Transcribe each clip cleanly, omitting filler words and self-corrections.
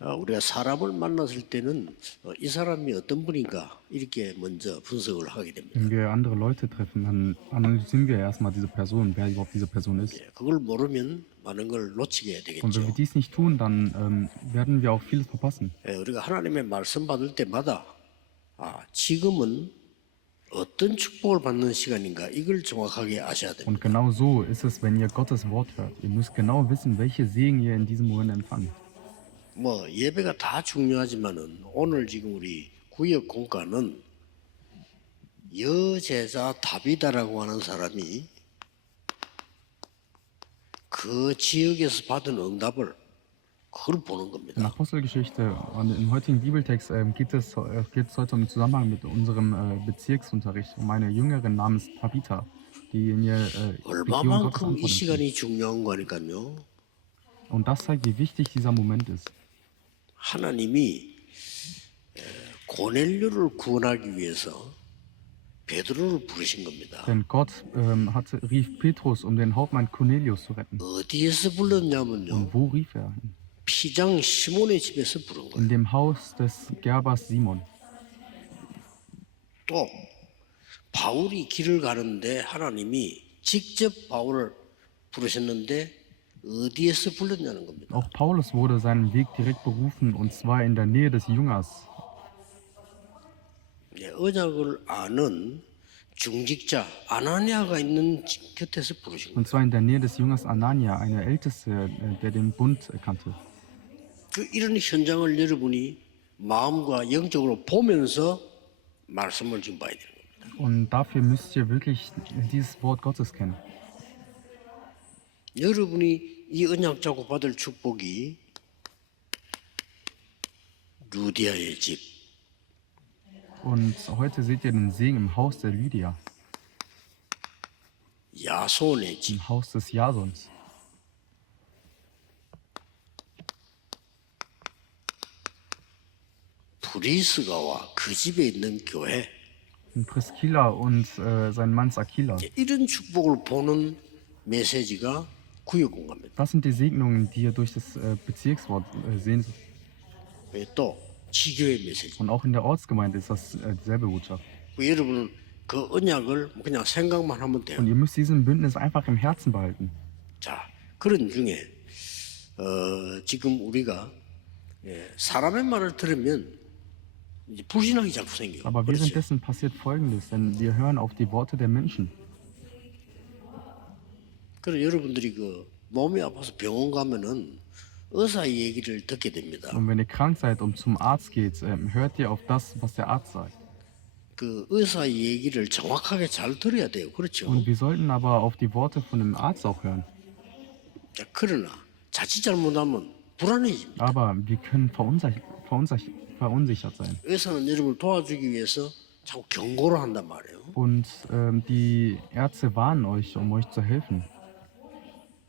우리가 사람을 만났을 때는 이 사람이 어떤 분인가 이렇게 먼저 분석을 하게 됩니다. Wenn wir andere Leute treffen, dann analysieren wir erstmal diese Person, wer überhaupt diese Person ist. 그걸 모르면 많은 걸 놓치게 Und wenn wir 되겠죠. dies nicht tun, dann werden wir auch vieles verpassen. 우리가 하나님의 말씀 받을 때마다 지금은 어떤 축복을 받는 시간인가 이걸 정확하게 아셔야 됩니다. Und genau so ist es, wenn ihr Gottes Wort hört. Ihr müsst genau wissen, welche Segen ihr in diesem Moment empfangt. 뭐 예배가 다 중요하지만은 오늘 지금 우리 구역 공과는 여제자 다비다라고 하는 사람이 그 지역에서 받은 응답을 그걸 보는 In 겁니다. Apostelgeschichte und im heutigen Bibeltext geht es heute im Zusammenhang mit unserem Bezirksunterricht um eine Jüngerin namens Tabitha, die in ihr Region Gottes 얼마만큼 이 Antworten. 시간이 중요한 거니까요. Und das zeigt, wie wichtig dieser Moment ist. 하나님이 고넬료를 구원하기 위해서 베드로를 부르신 겁니다. Denn Gott rief Petrus, um den Hauptmann Cornelius zu retten. 어디에서 불렀냐면요. Und wo rief er? 피장 시몬의 집에서 부른 거예요. In dem Haus des Gerbers Simon. 또 바울이 길을 가는데 하나님이 직접 바울을 부르셨는데 어디에서 불렀냐는 겁니다. Auch Paulus wurde seinen Weg direkt berufen, und zwar in der Nähe des Jüngers. 언약을 아는 중직자 아나니아가 있는 곁에서 부르신 거예요. Und zwar in der Nähe des Jüngers Anania, eine Älteste, der den Bund kannte. 이런 현장을 여러분이 마음과 영적으로 보면서 말씀을 좀 봐야 되는 겁니다. Und dafür müsst ihr wirklich dieses Wort Gottes kennen. 여러분이 이 언약 자고 받을 축복이 루디아의 집, Und heute seht ihr den Segen im Haus der Lydia, 야손의 집, im Haus des Jasons. 브리스가와 그 집에 있는 교회, Und Priscilla und sein Mann Aquila. 이런 축복을 보는 메시지가 구역공갑니다. Das sind die Segnungen, die ihr durch das Bezirkswort sehen. 또 지교의 메시지. Und auch in der Ortsgemeinde ist das dieselbe Botschaft. 여러분은 그 언약을 그냥 생각만 하면 돼요. Und ihr müsst diesen Bündnis einfach im Herzen behalten. 자, 그런 중에 지금 우리가 사람의 말을 들으면 이제 불신앙이 자꾸 생겨요. Aber 그렇죠? währenddessen passiert Folgendes, denn wir hören auf die Worte der Menschen. 그래서 여러분들이 그 몸이 아파서 병원 가면은 의사의 얘기를 듣게 됩니다. Und wenn ihr krank seid und zum Arzt geht, hört ihr auf das, was der Arzt sagt. 그 의사의 얘기를 정확하게 잘 들어야 돼요. 그렇죠? Und wir sollten aber auf die Worte von dem Arzt auch hören. 자, 그러나 자칫 잘못하면 불안해집니다. Aber wir können verunsichert sein. 의사는 여러분을 도와주기 위해서 자꾸 경고를 한단 말이에요. Und die Ärzte warnen euch, um euch zu helfen.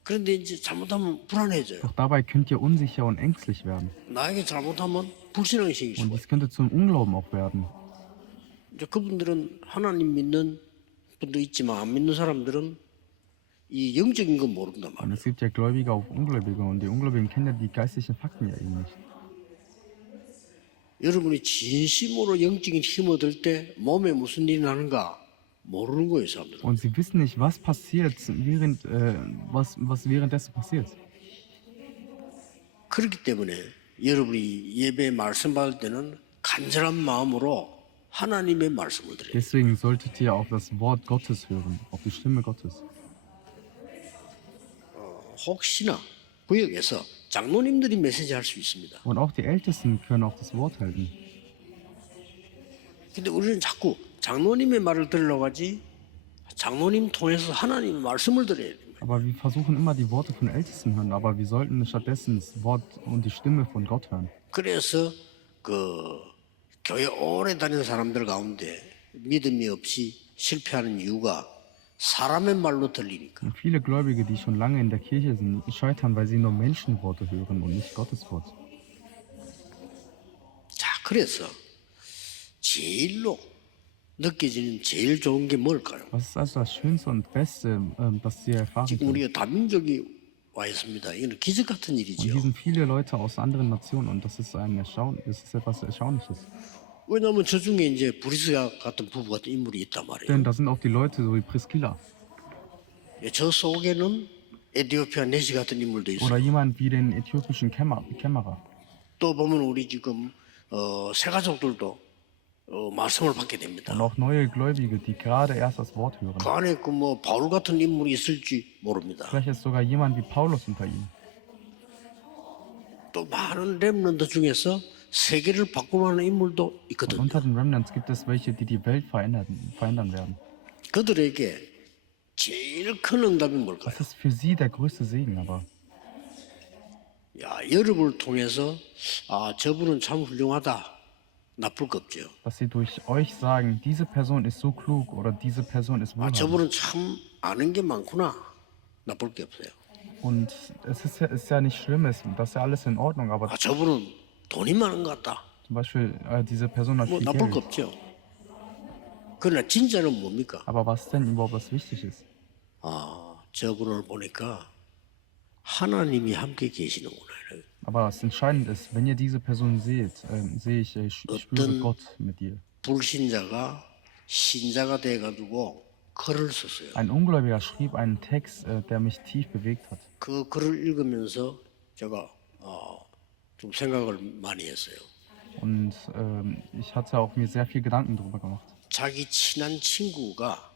그런데 이제 잘못하면 불안해져요. Doch dabei könnt ihr unsicher und ängstlich werden. 나에게 잘못하면 불신앙이 생길 Und 수가 dies könnte zum Unglauben auch werden. 이제 그분들은 하나님 믿는 분도 있지만 안 믿는 사람들은 이 영적인 건 모른단 Und 말이에요. es gibt ja Gläubige auf Ungläubige, und die Ungläubigen kennen ja die geistlichen Fakten ja eben nicht. 여러분이 진심으로 영적인 힘 얻을 때 몸에 무슨 일이 나는가 모르는 거예요, 사람들은. Und sie wissen nicht, was passiert, was währenddessen passiert. 그렇기 때문에 여러분이 예배 말씀 받을 때는 간절한 마음으로 하나님의 말씀을 드려요. Deswegen solltet ihr auf das Wort Gottes hören, auf die Stimme Gottes. 혹시나 구역에서 장로님들이 메시지 할 수 있습니다. Und auch die Ältesten können auch das Wort halten. 근데 우리는 자꾸 장로님의 말을 들으려고 하지 장로님 통해서 하나님의 말씀을 들어야 됩니다. Aber wir versuchen immer die Worte von Ältesten hören, aber wir sollten stattdessen das Wort und die Stimme von Gott hören. 그래서 그 교회 오래 다니는 사람들 가운데 믿음이 없이 실패하는 이유가 사람의 말로 들리니까. Und viele Gläubige, die schon lange in der Kirche sind, scheitern, weil sie nur Menschenworte hören und nicht Gottes Wort. 자, 그래서 제일로 느껴지는 제일 좋은 게 뭘까요? Was ist also das Schönste und Beste, das ihr erfahren 지금 könnt? 우리가 다민족이 와 있습니다. 이건 기적 같은 Und 일이죠. hier sind viele Leute aus anderen Nationen und das ist das ist etwas Erstaunliches. 왜냐하면 저 중에 이제 브리스가 같은 부부 같은 인물이 있단 말이에요. Denn da sind auch die Leute, so wie Priscilla. 예, 저 속에는 에티오피아 내시 같은 인물도 있어요. Oder jemand wie den äthiopischen Kämmerer. 또 보면 우리 지금 새 가족들도 말씀을 받게 됩니다. Und auch neue Gläubige, die gerade erst das Wort hören. 그 안에 그 뭐 바울 같은 인물이 있을지 모릅니다. Vielleicht ist sogar jemand wie Paulus unter ihnen. 또 많은 렘넌트 중에서 세계를 바꾸는 인물도 Und 있거든요. unter den Remnants gibt es welche, die die Welt verändern werden. 그들에게 제일 큰 응답이 뭘까요? Das ist für sie der größte Segen, aber 야, 여러분을 통해서 아, 저분은 참 훌륭하다. 나쁠 거 없죠. dass sie durch euch sagen, diese Person ist so klug oder diese Person ist 아, wohlhabend. 저분은 참 아는 게 많구나. 나쁠 게 없어요. Und es ist ja nicht schlimm, das ist ja alles in Ordnung, aber 아, 저분은 돈이 많은 것 같다. zum Beispiel diese Person hat 뭐 viel 나쁠 거 Geld. 없죠. 그러나 진짜는 뭡니까? Aber was denn überhaupt was wichtig ist? 아, 저분을 보니까 하나님이 함께 계시는구나. Aber was entscheidend ist, wenn ihr diese Person seht, sehe ich, ich spüre Gott mit ihr. 불신자가 신자가 돼가지고 글을 썼어요. Ein Ungläubiger schrieb einen Text, der mich tief bewegt hat. 그 글을 읽으면서 제가 좀 생각을 많이 했어요. Und ich hatte auch mir sehr viel Gedanken darüber gemacht. 자기 친한 친구가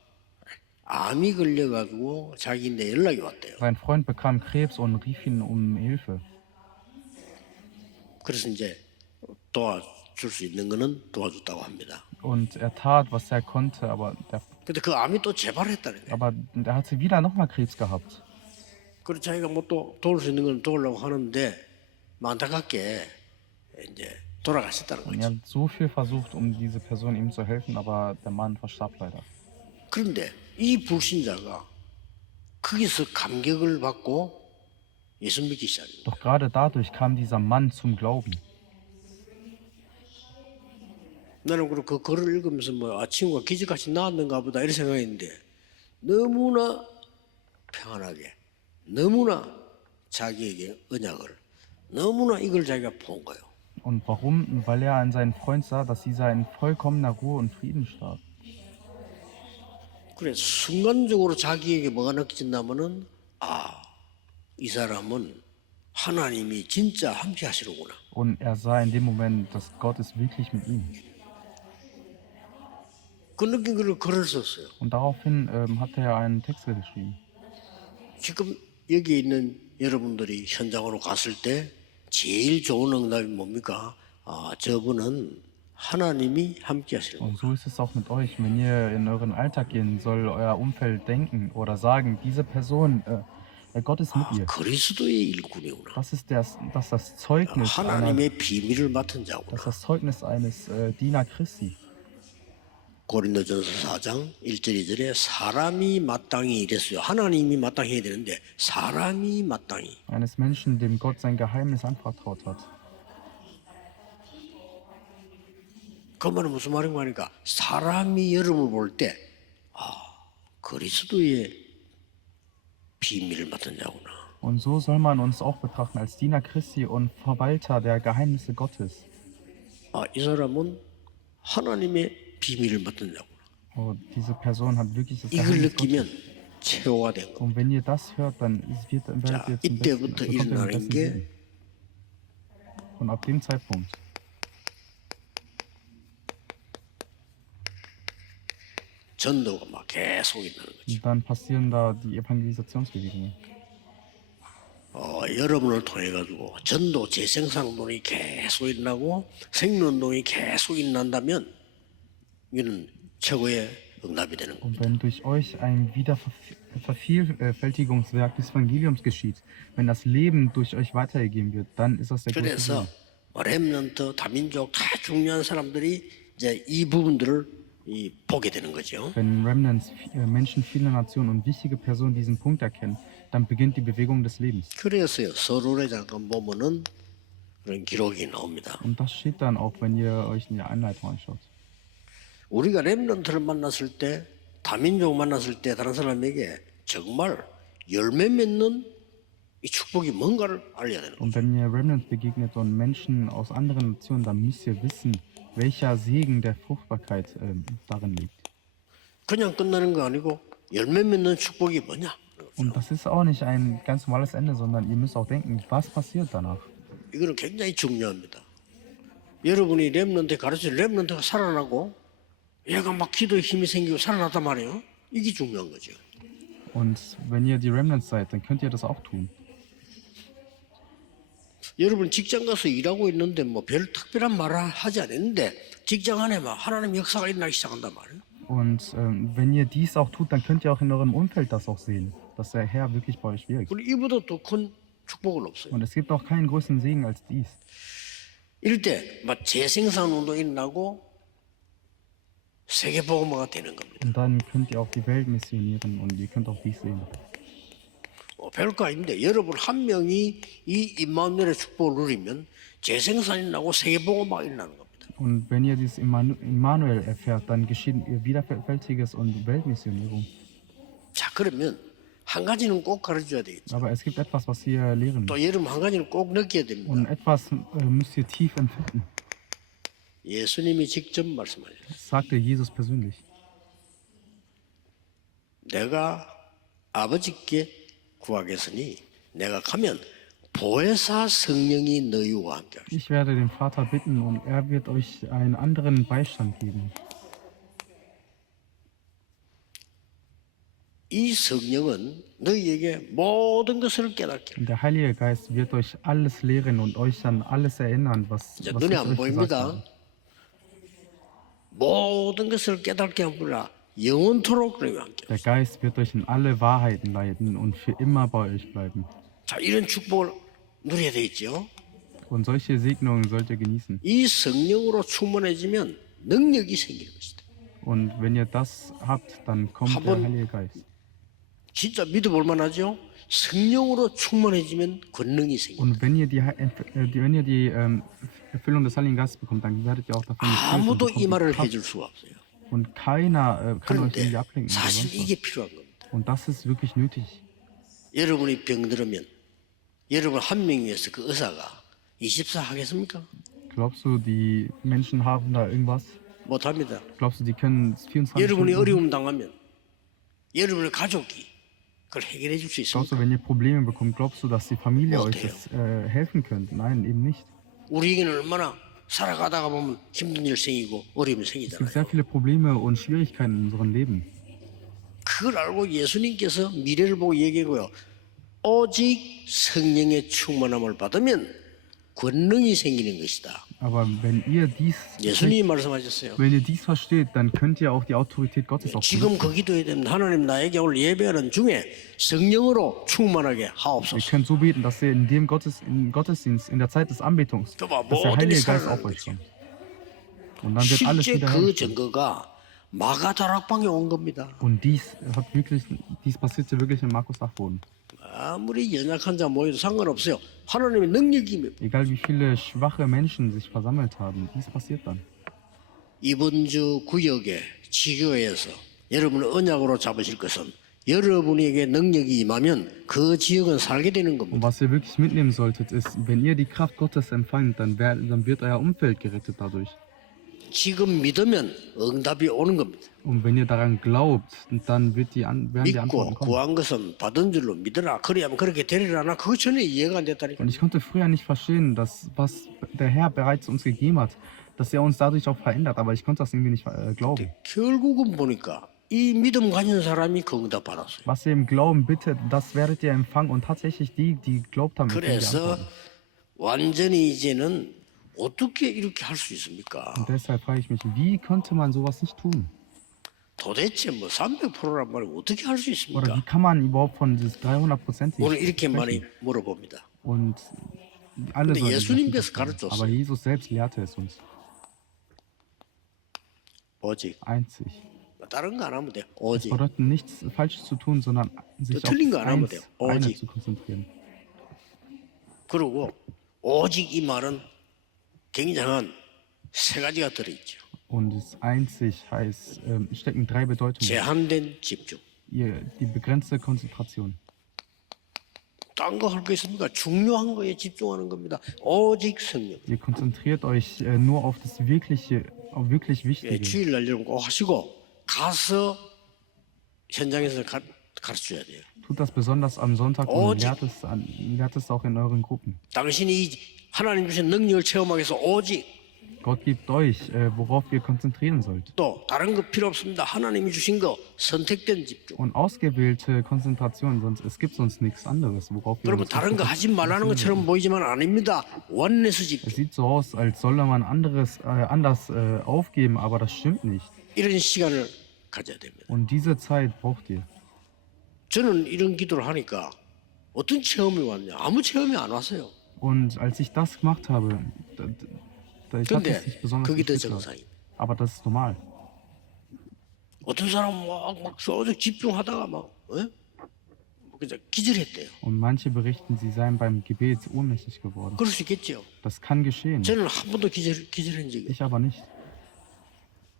암이 걸려가지고 자기한테 연락이 왔대요. Sein Freund bekam Krebs und rief ihn um Hilfe. 그래서 이제 도와줄 수 있는 거는 도와줬다고 합니다. Und er tat, was er konnte, 근데 그 암이 또 재발했다는 거예요. aber er hatte wieder nochmal Krebs gehabt. 그래서 자기가 뭐 또 도울 수 있는 건 도우려고 하는데 안타깝게 이제 돌아가셨다는 Und 거죠. er hat so viel versucht, um diese Person ihm zu helfen, aber der Mann verstarb leider. 그런데 이 불신자가 거기서 감격을 받고 예수 믿기 시작합니다. Doch gerade dadurch kam dieser Mann zum Glauben. 나는 그리고 그 글을 읽으면서 뭐 친구가 기적같이 나았는가 보다 이런 생각했는데 너무나 평안하게 너무나 자기에게 언약을 너무나 이걸 자기가 본 거예요. Und warum? Weil er an seinen Freund sah, dass dieser in vollkommener Ruhe und Frieden starb. 그래 순간적으로 자기에게 뭐가 느껴진다면은 이 사람은 하나님이 진짜 함께 하시는구나. Und er sah in dem Moment, dass Gott ist wirklich mit ihm. 그 느낀 걸 글을 썼어요. Und daraufhin hat er einen Text geschrieben. 지금 여기 있는 여러분들이 현장으로 갔을 때 제일 좋은 응답이 뭡니까? 저분은 하나님이 함께 하시는 거예요. Und so ist es auch mit euch. Wenn ihr in euren Alltag gehen, soll euer Umfeld denken oder sagen, diese Person, Gott ist mit ihr. 그리스도의 일꾼이구나. Das ist das Zeugnis 하나님의 비밀을 맡은 자구나. das ist das Zeugnis eines Diener Christi. 고린도전서 4장 1절 2절에 사람이 마땅히 이랬어요. 하나님이 마땅히 해야 되는데 사람이 마땅히. Eines Menschen, dem Gott sein Geheimnis anvertraut hat. 그 말은 무슨 말인가 하니까 사람이 여러분을 볼 때 그리스도의 비밀을 맡은 자구나. Und so soll man uns auch betrachten als Diener Christi und Verwalter der Geheimnisse Gottes. 이 사람은 하나님의 비밀을 맡은 자구나. Oh, diese Person hat wirklich das 이걸 Geheimnis 느끼면 Gottes. 최후가 된 거. Und wenn ihr das hört, dann werdet ihr zum 이때부터 bekommt ihr den 일어나는 besten 게 Segen. Und ab dem Zeitpunkt 전도가 막 계속 일어나는 거죠. dann passieren da die Evangelisationsbewegungen. 여러분을 통해 가지고 전도 재생산운동이 계속 일어나고 생명운동이 계속 일어난다면 이는 최고의 응답이 되는 겁니다. Und wenn durch euch ein Wiedervervielfältigungswerk des Evangeliums geschieht, wenn das Leben durch euch weitergegeben wird, dann ist das der größte 그래서 Segen. 렘넌트, 다민족 다 중요한 사람들이 이제 이 부분들을 보게 되는 거죠. Wenn Remnants, Menschen vieler Nationen und wichtige Personen diesen Punkt erkennen, dann beginnt die Bewegung des Lebens. 그래서요 서론에 잠깐 보면은 그런 기록이 나옵니다. Und das steht dann auch, wenn ihr euch in die Einleitung anschaut. 우리가 렘넌트를 만났을 때, 다민족 만났을 때 다른 사람에게 정말 열매 맺는 이 축복이 뭔가를 알려야 되는 거예요. Und wenn ihr Remnants begegnet und Menschen aus anderen Nationen, dann müsst ihr wissen, welcher Segen der Fruchtbarkeit darin liegt. 그냥 끝나는 거 아니고 열매 맺는 축복이 뭐냐? Und das ist auch nicht ein ganz normales Ende, sondern ihr müsst auch denken, was passiert danach. 이거는 굉장히 중요합니다. 여러분이 렘넌트 가르쳐 렘넌트가 살아나고 얘가 막 기도에 힘이 생기고 살아났단 말이에요. 이게 중요한 거죠. Und wenn ihr die Remnants seid, dann könnt ihr das auch tun. 여러분 직장 가서 일하고 있는데 뭐 별 특별한 말을 하지 않았는데 직장 안에 막 하나님 역사가 일어나기 시작한단 말이에요. Und wenn ihr dies auch tut, dann könnt ihr auch in eurem Umfeld das auch sehen, dass der Herr wirklich bei euch wirkt. 그리고 이보다 더 큰 축복은 없어요. Und es gibt auch keinen größeren Segen als dies. 이럴 때 막 재생산 운동 일어나고 세계복음화가 되는 겁니다. Und dann könnt ihr auch die Welt missionieren und ihr könnt auch dies sehen. 별거 아닌데 여러분 한 명이 이 임마누엘의 축복을 누리면 재생산이 나고 세계복음화가 일어나는 겁니다. Und wenn ihr dieses Immanuel erfährt, dann geschieht Wiederfältiges und Weltmissionierung. 자 그러면 한 가지는 꼭 가르쳐줘야 되겠죠. Aber es gibt etwas, was ihr lehren 또 müsst. 여러분 한 가지는 꼭 느껴야 됩니다. Und etwas müsst ihr tief empfinden. 예수님이 직접 말씀하셨어요. Das sagte Jesus persönlich. 내가 아버지께 구하겠으니 내가 가면 보혜사 성령이 너희와 함께 하시리라. Ich werde den Vater bitten und er wird euch einen anderen Beistand geben. 이 성령은 너희에게 모든 것을 깨닫게 Und der Heilige Geist wird euch alles lehren und euch an alles erinnern, was 이제 ich 눈에 euch 안 gesagt 보입니다. habe. 모든 것을 깨닫게 하구나 영원토록 너희와 함께. Der Geist wird euch in alle Wahrheiten leiten und für immer bei euch bleiben. 자 이런 축복을 누려야 되겠죠. Und solche Segnungen sollt ihr genießen. 이 성령으로 충만해지면 능력이 생기는 것이다. Und wenn ihr das habt, dann kommt der 한번 Heilige Geist. 진짜 믿어볼 만하죠. 성령으로 충만해지면 권능이 생깁니다. Und wenn ihr die Erfüllung des Heiligen Geistes bekommt, dann werdet ihr auch davon gefüllt und 아무도 이 bekommt 말을 die Kraft. 해줄 수가 없어요. Und keiner kann euch 그런데 irgendwie ablenken. Oder 사실 sonst 이게 was. 필요한 겁니다. Und das ist wirklich nötig. 여러분이 병들으면 여러분 한 명 위해서 그 의사가 24 하겠습니까? Glaubst du, die Menschen haben da irgendwas? 못합니다. Glaubst du, die können 24 여러분이 Stunden? 어려움 당하면 여러분의 가족이 그걸 해결해 줄 수 Glaubst 있습니까? du, wenn ihr Probleme bekommt, glaubst du, dass die Familie euch 못해요. das helfen könnte? Nein, eben nicht. 우리에게는 얼마나 살아가다가 보면 힘든 일 생기고 어려움이 Es gibt 생기잖아요. sehr viele Probleme und Schwierigkeiten in unserem Leben. 그걸 알고 예수님께서 미래를 보고 얘기하고요. 오직 성령의 충만함을 받으면 권능이 생기는 것이다. Aber wenn ihr dies 예수님이 말씀하셨어요. Wenn ihr dies versteht, dann könnt ihr auch die Autorität Gottes auch 지금 그 기도해야 됩니다. 하나님 나에게 오늘 예배하는 중에 성령으로 충만하게 Ihr 하옵소서. könnt so beten, dass ihr in dem Gottesdienst, in der Zeit des Anbetungs, dass der Heilige Geist auf euch kommt. Und dann wird alles 실제 wieder 그 hergestellt. 증거가 마가다락방에 온 겁니다. Und dies passierte wirklich in Markus Dachboden. 아무리 연약한 자 모여도 상관없어요. 하나님의 능력이 Egal wie viele schwache Menschen sich versammelt haben, dies passiert dann. 이번 주 구역에 지교에서 여러분을 언약으로 잡으실 것은 여러분에게 능력이 임하면 그 지역은 살게 되는 Und 겁니다. was ihr wirklich mitnehmen solltet, ist, wenn ihr die Kraft Gottes empfangt, dann wird euer Umfeld gerettet dadurch. 지금 믿으면 응답이 오는 겁니다. Und wenn ihr daran glaubt, dann werden die 믿고 Antworten kommen. 구한 것은 받은 줄로 믿으라. 그래야면 그렇게 되리라나 그거 전혀 이해가 안 됐다니까. Und ich konnte früher nicht verstehen, dass was der Herr bereits uns gegeben hat, dass er uns dadurch auch verändert, aber ich konnte das irgendwie nicht glauben. 결국은 보니까 이 믿음 가진 사람이 그 응답 받았어요. Was ihr im Glauben bittet, das werdet ihr empfangen und tatsächlich die geglaubt haben, bekommen die 그래서 Antworten. 완전히 이제는 어떻게 이렇게 할 수 있습니까? Und deshalb frage ich mich, wie konnte man sowas nicht tun? 도대체 뭐 300%란 말을 어떻게 할 수 Oder 있습니까? wie kann man überhaupt von dieses 300%ig 오늘 이렇게 많이 sprechen? 물어봅니다. Und alle 근데 sollen 예수님께서 das verstehen. 가르쳤어요. Aber Jesus selbst lehrte es uns. 오직 Einzig. 다른 거 안 하면 돼. Es 오직 bedeutet nichts Falsches zu tun, sondern sich auf 틀린 거 안 하면 돼요. eine 오직. zu konzentrieren. 그리고 오직 이 말은 굉장한 세 가지가 들어있죠. Und das einzig heißt, stecken 3 Bedeutungen. 제한된 집중, Die begrenzte Konzentration. 딴 거 할 거 있습니까? 중요한 거에 집중하는 겁니다. 오직 성령. Ihr konzentriert euch nur auf das Wirkliche, auf wirklich 예, Wichtige. 주일날 여러분 꼭 하시고 가서 현장에서 가르쳐줘야 돼요. Tut das besonders am Sonntag Oh, und lehrt es auch in euren Gruppen. 당신이 하나님 주신 능력을 체험하기 위해서 오직 Gott gibt euch, worauf ihr konzentrieren sollt. 또 다른 거 필요 없습니다. 하나님이 주신 거 선택된 집중. Und ausgewählte Konzentration, es gibt sonst nichts anderes, worauf wir 여러분 uns 다른 거 하지 말라는 것처럼 보이지만 아닙니다. 원내스 Es 집중. sieht so aus, als solle man anders aufgeben, aber das stimmt nicht. 이런 시간을 가져야 됩니다. Und diese Zeit braucht ihr. 저는 이런 기도를 하니까 어떤 체험이 왔냐? 아무 체험이 안 왔어요. Und als ich das gemacht habe, ich hatte 근데 es nicht besonders 그게 더 gefühlt. 정상입니다. Aber das ist normal. 어떤 사람은 막 오직 집중하다가 막 그냥 기절했대요. Und manche berichten, sie seien beim Gebet ohnmächtig geworden. 그럴 수 있겠죠. Das kann geschehen. 저는 한 번도 기절한 적이 없어요. Ich aber nicht.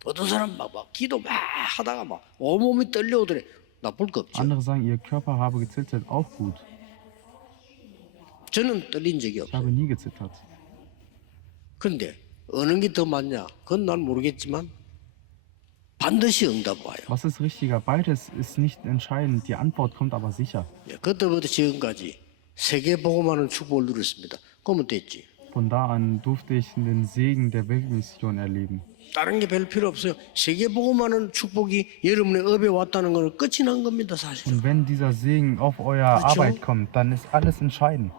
어떤 사람 막 기도 막 하다가 막 온몸이 떨려오더래. 나쁠 거 없죠. Andere sagen, ihr Körper habe gezittert, auch gut. 저는 떨린 적이 Ich 없어요. habe nie gezittert. 그런데 어느 게 더 맞냐? 그건 난 모르겠지만 반드시 응답 와요. Was ist richtiger? Beides ist nicht entscheidend. Die Antwort kommt aber sicher. 그때부터 지금까지 세계 복음하는 축복을 누렸습니다. 그러면 됐지. Von da an durfte ich den Segen der Weltmission erleben. 다른 게 별 필요 없어요. 세계 복음하는 축복이 여러분의 업에 왔다는 건 끝이 난 겁니다, 사실. Und wenn dieser Segen auf eure Klar. Arbeit kommt, dann ist alles entschieden.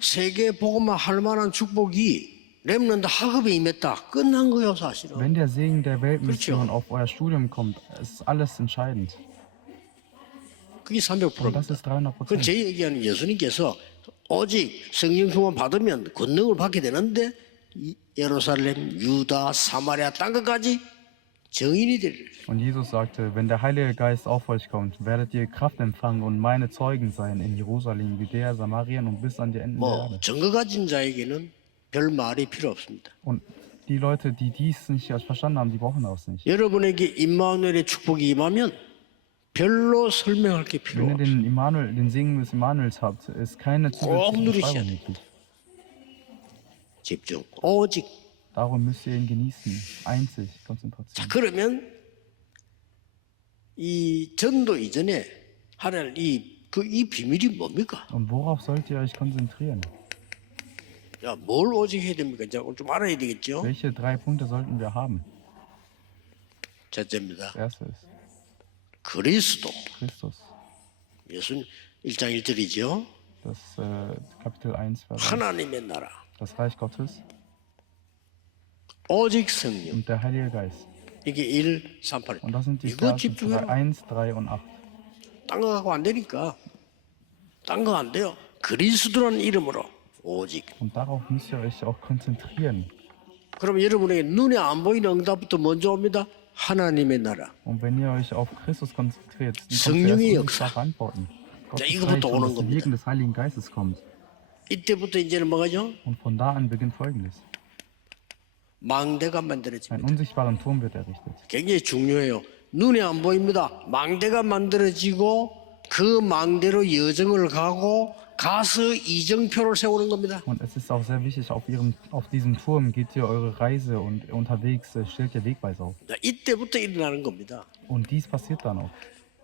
세계 복음화 할 만한 축복이 렘넌트 학업에 임했다. 끝난 거예요, 사실은. Wenn der Segen der Weltmission Klar. auf euer Studium kommt, ist alles entscheidend. 그게 Und das 300%입니다. ist 그건 300%. 제 얘기하는 예수님께서 오직 성령 충만 받으면 권능을 받게 되는데 예루살렘, 유다, 사마리아 땅 끝까지 정인이 되리라. Und Jesus sagte, wenn der Heilige Geist auf euch kommt, werdet ihr Kraft empfangen und meine Zeugen sein in Jerusalem, Judäa, Samarien und bis an die Enden der 뭐 Erde. 증거 가진 자에게는 별 말이 필요 없습니다. Und die Leute, die dies nicht verstanden haben, die brauchen das nicht. 여러분에게 임마누엘의 축복이 임하면 별로 설명할 게 필요 Wenn ihr 없어요. den Segen des Immanuels habt, ist keine 꼭 zusätzliche 누리셔야 Beschreibung 돼요. nötig. 집중. 오직. Darum müsst ihr ihn genießen. Einzig, 자, Konzentration. 그러면 이 전도 이전에 하늘 이 비밀이 뭡니까? Und worauf sollt ihr euch konzentrieren? 야, 뭘 오직 해야 됩니까? 이제 오늘 좀 알아야 되겠죠? Welche 3 Punkte sollten wir haben? 첫째입니다. Das erste ist 그리스도. Christus. 예수님 1장 1절이죠. Das Kapitel 1, Vers 1. 하나님의 나라. Das Reich Gottes 오직 성령. und der Heilige Geist. 이게 1, 3, 8. Und das sind die 이거 Verse 집중해라. 1, 3 und 8. 딴 거 갖고 안 되니까. 딴 거 안 돼요. 그리스도라는 이름으로 오직. Und darauf müsst ihr euch auch konzentrieren. 그럼 여러분에게 눈에 안 보이는 응답부터 먼저 옵니다. 하나님의 나라. Und wenn ihr euch auf Christus konzentriert, dann kommt 성령의 zuerst 역사. unsichtbare Antworten. Gottes 이거부터 Reich 오는 und das 겁니다. Wirken des Heiligen Geistes kommt. 이때부터 이제는 뭐가죠? Und von da an beginnt Folgendes. 망대가 Ein 만들어집니다. unsichtbaren Turm wird errichtet. 굉장히 중요해요. 눈에 안 보입니다. 망대가 만들어지고 그 망대로 여정을 가서 이정표를 세우는 겁니다. Und es ist auch sehr wichtig, auf diesem Turm geht ihr eure Reise und unterwegs stellt ihr Wegweiser auf. 자, 이때부터 일어나는 겁니다. Und dies passiert dann auch.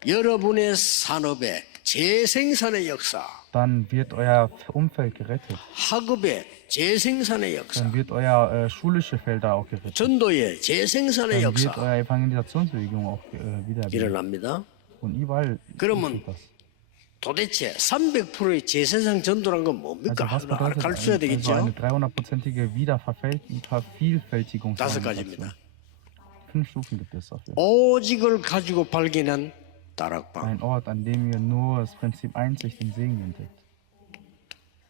여러분의 산업의 재생산의 역사, Dann wird euer Umfeld gerettet. 학업의 재생산의 역사, Dann wird euer schulische Feld da auch gerettet. 전도의 재생산의 Dann wird 역사 eure Evangelisationsbewegung auch wieder. 일어납니다. Und überall 그러면 passiert das. 도대체 300%의 재생산 전도란 건 Also 뭡니까? was bedeutet 가르쳐야 also 되겠죠? eine 300%ige Wiedervervielfältigung? 다섯 가지입니다. 5 Stufen gibt es dafür. 오직을 가지고 발견한 다락방. Ein Ort, an dem ihr nur das Prinzip Einsicht und Segen entdeckt.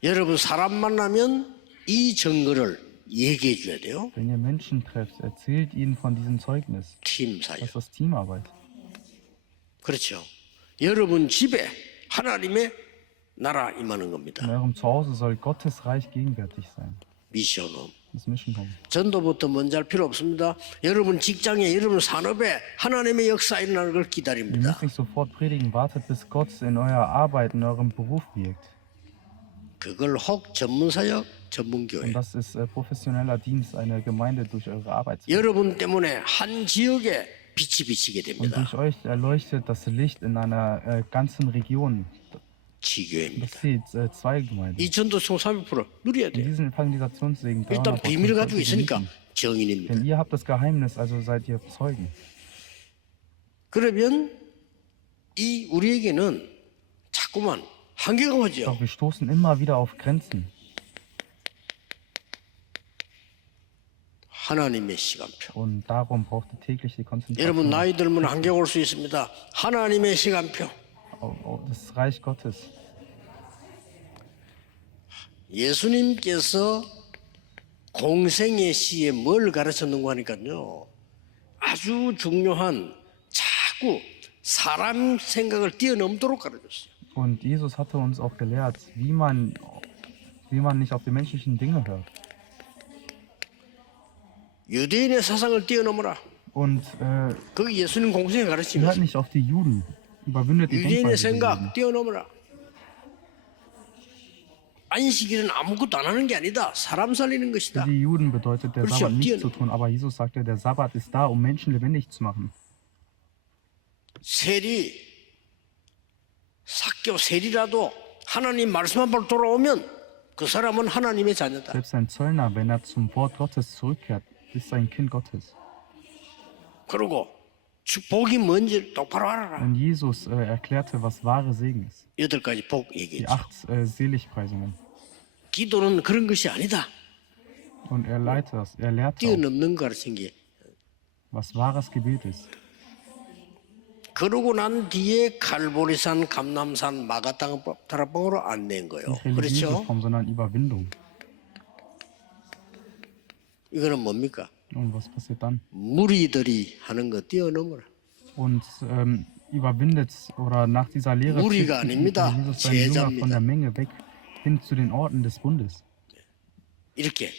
여러분 사람 만나면 이 증거를 얘기해 줘야 돼요. Wenn ihr Menschen trefft, erzählt ihnen von diesem Zeugnis. 팀 사역. Das ist Teamarbeit. 그렇죠. 여러분 집에 하나님의 나라 임하는 In 겁니다. eurem Zuhause soll Gottes Reich gegenwärtig sein. 미션홈. Das Mission Home. 전도부터 먼저 할 필요 없습니다. 여러분 직장에, 여러분 산업에 하나님의 역사 일어나는 걸 Ihr 기다립니다. müsst nicht sofort predigen, wartet bis Gott in eurer Arbeit, in eurem Beruf wirkt. 그걸 혹 전문사역 Und 전문교회. das ist professioneller Dienst, eine Gemeinde durch eure Arbeit. 여러분 때문에 한 지역에 빛이 비치게 Und 됩니다. durch euch erleuchtet das Licht in einer ganzen Region. 지교회입니다. Das sind zwei Gemeinden. 이 전도성 300% 누려야 In 돼요. diesen Evangelisationssegen 일단 300% 비밀을 가지고 있으니까 genießen. 정인입니다. Denn ihr habt das Geheimnis, also seid ihr Zeugen. 그러면 이 우리에게는 자꾸만 한계가 오죠. Doch wir stoßen immer wieder auf Grenzen. 하나님의 시간표. Und darum braucht ihr täglich die 여러분 Konzentration 나이 들면 한계가 올 수 있습니다. 하나님의 시간표. auf das Reich Gottes. 예수님께서 공생의 시에 뭘 가르쳤는가 하니까요. 아주 중요한 자꾸 사람 생각을 뛰어넘도록 가르쳤어요. Und Jesus hatte uns auch gelehrt, wie man nicht auf die menschlichen Dinge hört. 유대인의 사상을 뛰어넘어라. Und 그게 예수님 공생에 hört 가르치면서 nicht auf die Juden. Überwindet die 유대인의 Denkweise der 생각 Juden. 뛰어넘어라. 안식일은 아무것도 안 하는 게 아니다. 사람 살리는 Für 것이다. die Juden bedeutet der Kürzer, Sabbat nichts Tieren. zu tun, aber Jesus sagte, der Sabbat ist da, um Menschen lebendig zu machen. 세리 사교 세리라도 하나님 말씀 앞으로 돌아오면 그 사람은 하나님의 자녀다. Selbst ein Zöllner, wenn er zum Wort Gottes zurückkehrt, ist ein Kind Gottes. 그리고 복이 뭔지 똑바로 알아라. Und Jesus erklärte, was wahre Segen ist. 8가지 복 Die 얘기했죠. 8 Seligpreisungen. 기도는 그런 것이 아니다. Und er lehrte auch, 뛰어넘는 거 가르친 게. was wahres Gebet ist. 그러고 난 뒤에 갈보리산, 감남산, 마가다락방으로 안 낸 거예요. Nicht religiöse 그렇죠? Form, sondern Überwindung. 이거는 뭡니까? Und was passiert dann? 무리들이 하는 거 뛰어넘어라. Und überwindet oder nach dieser Lehre 무리가 zieht 아닙니다. Jesus seine Jünger 제자입니다. von der Menge weg hin zu den Orten des Bundes. 이렇게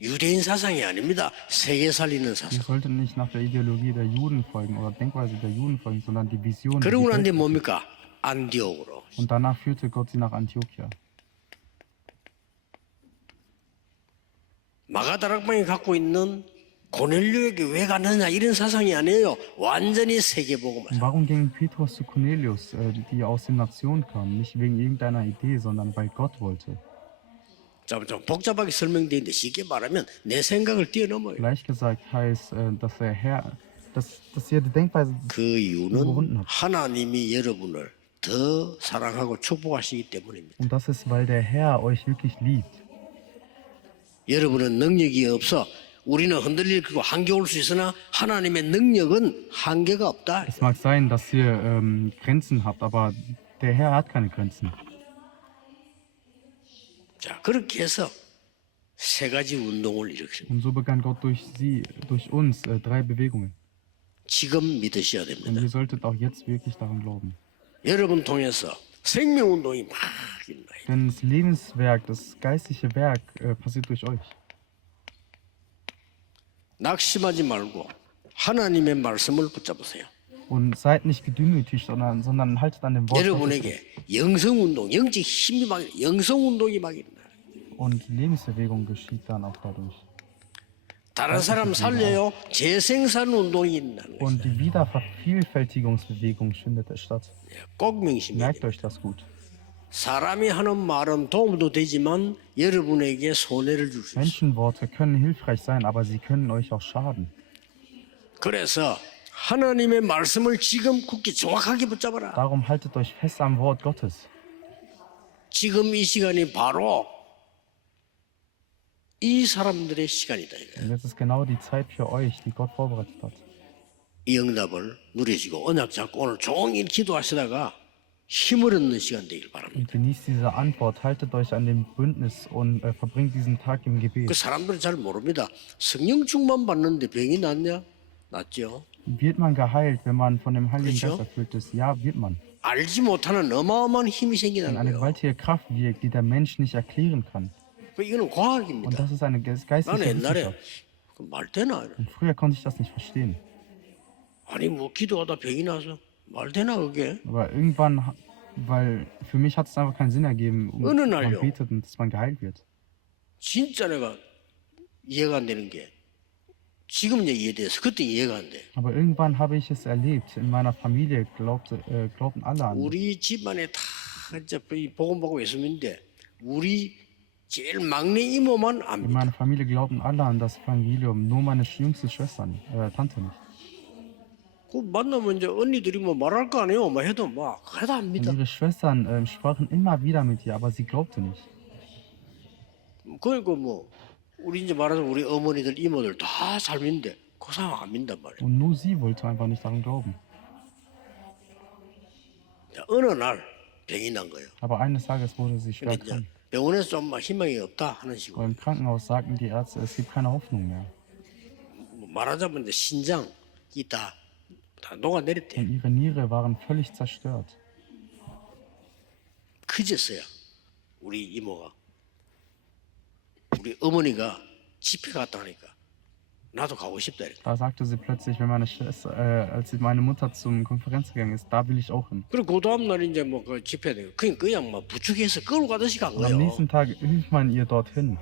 유대인 사상이 아닙니다. 세계 살리는 Wir 사상. sollten nicht nach der Ideologie der Juden folgen oder Denkweise der Juden folgen, sondern die Vision. Die 그러고 난 뒤에 Welt- 뭡니까? 안디옥으로. Und danach führte Gott sie nach Antiochia. 마가다락방이 갖고 있는 고넬료에게 왜 갔느냐 이런 사상이 아니에요. 완전히 세계복음을. Und warum ging Petrus zu Cornelius, die aus den Nationen kamen? Nicht wegen irgendeiner Idee, sondern weil Gott wollte. 좀 복잡하게 설명되어 있는데 쉽게 말하면 내 생각을 뛰어넘어요. Gleich gesagt heißt, dass der Herr, dass ihr die Denkweise 그 이유는 하나님이 여러분을 더 사랑하고 축복하시기 때문입니다. und das ist, weil der Herr euch wirklich liebt. 여러분은 능력이 없어 우리는 흔들릴 거고 한계 올 수 있으나 하나님의 능력은 한계가 없다. Es mag sein, dass ihr Grenzen habt, aber der Herr hat keine Grenzen. 자 그렇게 해서 세 가지 운동을 일으킵니다. Und so begann Gott durch uns 3 Bewegungen. 지금 믿으셔야 Und 됩니다. ihr solltet auch jetzt wirklich daran glauben. 여러분 통해서 생명 운동이 막 일어나요. Denn das Lebenswerk, das geistliche Werk passiert durch euch. 낙심하지 말고 하나님의 말씀을 붙잡으세요. Und seid nicht gedemütigt, sondern haltet an dem Wort Gottes. 여러분에게 영성 운동, 영적 힘이 막 영성 운동이 막 일어나요. Und Lebensbewegung geschieht dann auch dadurch. 다른 사람 살려요. 재생산 운동이 일어나는 거예요. Und die Wiedervervielfältigungsbewegung findet statt. 꼭 명심해야 Merkt 돼요. euch das gut. 사람이 하는 말은 도움도 되지만 여러분에게 손해를 줄 수 있어요. Menschenworte können hilfreich sein, aber sie können euch auch schaden. 그래서 하나님의 말씀을 지금 굳게 정확하게 붙잡아라. Darum haltet euch fest am Wort Gottes. 지금 이 시간이 바로 이 사람들의 시간이다. 이거예요. Und jetzt ist genau die Zeit für euch, die Gott vorbereitet hat. 이 응답을 누리시고 언약 잡고 오늘 종일 기도하시다가 힘을 얻는 시간 되길 바랍니다. Und genießt diese Antwort, haltet euch an dem Bündnis und verbringt diesen Tag im 그 Gebet. 사람들은 잘 모릅니다. 성령 충만 받는데 병이 낫냐? 낫죠. Wird man geheilt, wenn man von dem Heiligen 그렇죠? Geist erfüllt ist? Ja, wird man. 알지 못하는 어마어마한 힘이 Wenn 생기는 eine 거예요. gewaltige Kraft wirkt, die der Mensch nicht erklären kann. 이거는 Und 과학입니다. das ist eine 나는 geistliche 옛날에 Wissenschaft. 말 되나? Und früher konnte ich das nicht verstehen. 아니 뭐 기도하다 병이 나서 말 되나 그게? Aber irgendwann Weil für mich hat es einfach keinen Sinn ergeben, 어느 man 날요. betet und dass man geheilt wird. 진짜 내가 이해가 안 되는 게 지금은 이제 이해돼서 그때 이해가 안 돼. Aber irgendwann habe ich es erlebt. In meiner Familie glaubten alle an mich. 우리 집안에 다 이제 이 복음 받고 예수님인데 우리 제일 막내 이모만 In 압니다. meiner Familie glaubten alle an das Evangelium, nur meine jüngste Schwester, Tante nicht. 그 만나면 이제 언니들이 뭐 말할 거 아니에요. 뭐 해도 막 해도 안 Und 믿어. ihre Schwestern sprachen immer wieder mit ihr, aber sie glaubte nicht. 그러니까 뭐 우리 이제 말하자면 우리 어머니들 이모들 다 잘 믿는데 그 사람 안 믿단 말이야. Und nur sie wollte einfach nicht daran glauben. 어느 날 병이 난 거예요. Aber eines Tages wurde sie schwer 근데 이제 krank. 병원에서 좀 막 희망이 없다 하는 Und 식으로 im Krankenhaus sagten die Ärzte, es gibt keine Hoffnung mehr. 뭐 말하자면 이제 신장이 다 녹아내렸대. Und ihre Niere waren völlig zerstört. 그제서야 우리 이모가 우리 어머니가 집회 갔다 하니까 나도 가고 싶다 이렇게. Da sagte sie plötzlich, wenn meine Schwester, als meine Mutter zum Konferenz gegangen ist, da will ich auch hin. 그리고 그 다음 날 이제 뭐 그 집회 되고 그냥 막 부축해서 끌고 가듯이 간 Und am 거예요. nächsten Tag hilft man ihr dorthin.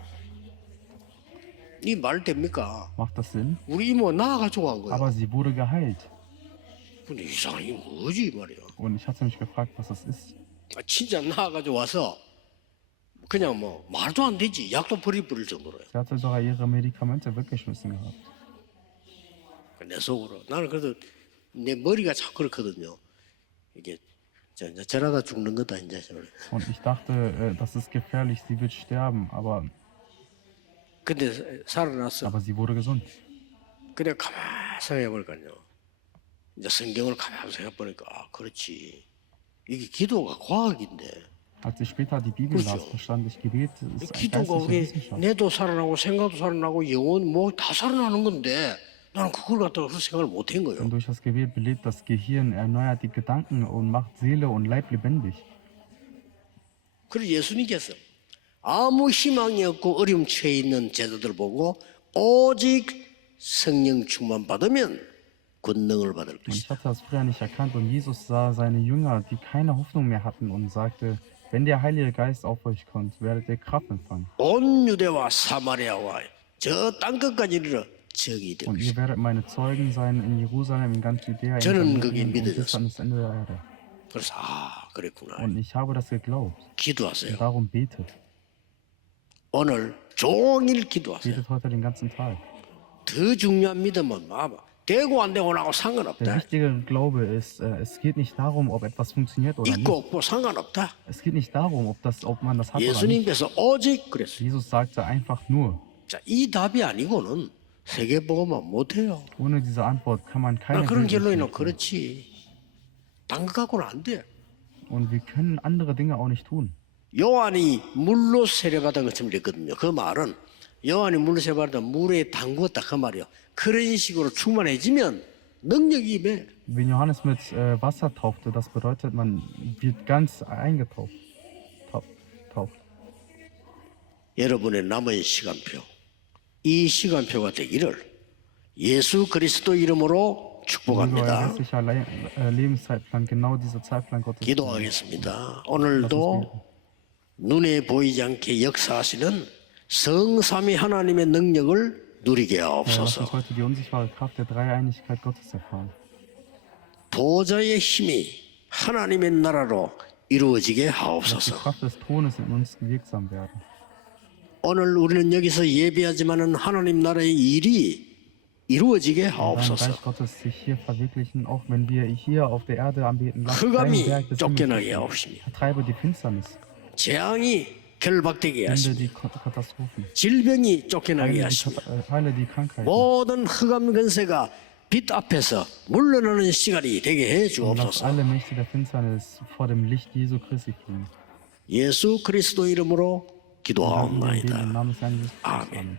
이 말 됩니까? Macht das Sinn? 우리 이모 나아가지고 간 거예요. Aber sie wurde geheilt. 근데 이상하게 뭐지 이 말이야. Und ich hatte mich gefragt, was das ist. 아, 진짜 나아가지고 와서 그냥 뭐 말도 안 되지. 약도 버릴 정도로요. Sie hatte sogar ihre Medikamente weggeschmissen gehabt. 내 속으로 나는 그래도 내 머리가 자꾸 그렇거든요. 이게 이제 저러다 죽는 거다 이제. Und ich dachte, das ist gefährlich, sie wird sterben, aber 근데 살아났어. sie wurde gesund. 그래 가만 생각해보니까요. 이제 성경을 가만 생각해보니까 아 그렇지. 이게 기도가 과학인데. Als ich später die Bibel las, 그렇죠. verstand ich, Gebet ist 기도가 geistliche 우리 Wissenschaft. 뇌도 살아나고 생각도 살아나고 영혼 뭐 다 살아나는 건데 나는 그걸 갖다가 그 생각을 못한 거예요. Und durch das Gebet belebt das Gehirn, erneuert die Gedanken und macht Seele und Leib lebendig. 그래서 예수님께서 아무 희망이 없고 어려움 처해 있는 제자들 보고 오직 성령 충만 받으면 권능을 받을 Und ich 것이다. hatte das früher nicht erkannt und Jesus sah seine Jünger, die keine Hoffnung mehr hatten und sagte, wenn der Heilige Geist auf euch kommt, werdet ihr Kraft empfangen. 온 유대와 사마리아와 저 땅끝까지 이르러 적이 될 Und 것이다. ihr werdet meine Zeugen sein in Jerusalem, in ganz Judäa, in 저는 Samarien 거기에 und bis 믿어졌습니다. an das Ende der Erde. 그래서 아 그랬구나. Und ich habe das geglaubt. 기도하세요. Und darum betet. 오늘 종일 기도하세요. Betet heute den ganzen Tag. 더 중요한 믿음은 봐봐. 되고 안 되고 나하고 Der 상관없다. wichtige Glaube ist, es geht nicht darum, ob etwas funktioniert oder nicht. 있고 없고 상관없다. Es geht nicht darum, ob man das hat oder nicht. 예수님께서 오직 그랬어요. Jesus sagte einfach nur. 자, 이 답이 아니고는 세계복음은 못해요. Ohne diese Antwort kann man keine 난 그런 Welt 결론이 entwickeln. 그렇지. 딴 거 갖고는 안 돼. Und wir können andere Dinge auch nicht tun. 요한이 물로 세례받은 것처럼 됐거든요. 그 말은 요한이 물로 세례받은 물에 담궜다 그 말이요. 그런 식으로 충만해지면 능력이 임해. Wenn Johannes mit Wasser taufte, das bedeutet, man wird ganz eingetaucht. Taucht. 여러분의 남은 시간표, 이 시간표가 되기를 예수 그리스도 이름으로 Über euer 축복합니다. restlicher Lebenszeitplan, genau dieser Zeitplan Gottes. 기도하겠습니다. 오늘도 눈에 보이지 않게 역사하시는 성삼위 하나님의 능력을 누리게 Lass uns 하옵소서. heute die unsichtbare Kraft der Dreieinigkeit Gottes erfahren. 보좌의 힘이 하나님의 나라로 이루어지게 Lass die 하옵소서. Kraft des Thrones in uns wirksam werden. 오늘 우리는 여기서 예배하지만은 하나님 나라의 일이 이루어지게 Dein 하옵소서. Reich Gottes sich hier verwirklichen, auch wenn wir hier auf der Erde anbeten. Lass dein 흑암이 Werk des 쫓겨나게 Himmels 하옵시며 vertreibe die Finsternis, 재앙이 결박되게 ende 하시며 die Katastrophen, 질병이 쫓겨나게 하시며 heile die Krankheiten. 모든 흑암 근세가 빛 앞에서 물러나는 시간이 되게 해 Und lass 주옵소서. alle Mächte der Finsternis vor dem Licht Jesu Christi fliehen. 예수 그리스도 이름으로 Wir beten im 기도하옵나이다. Namen des Herrn Jesus Christus. 아멘. Amen.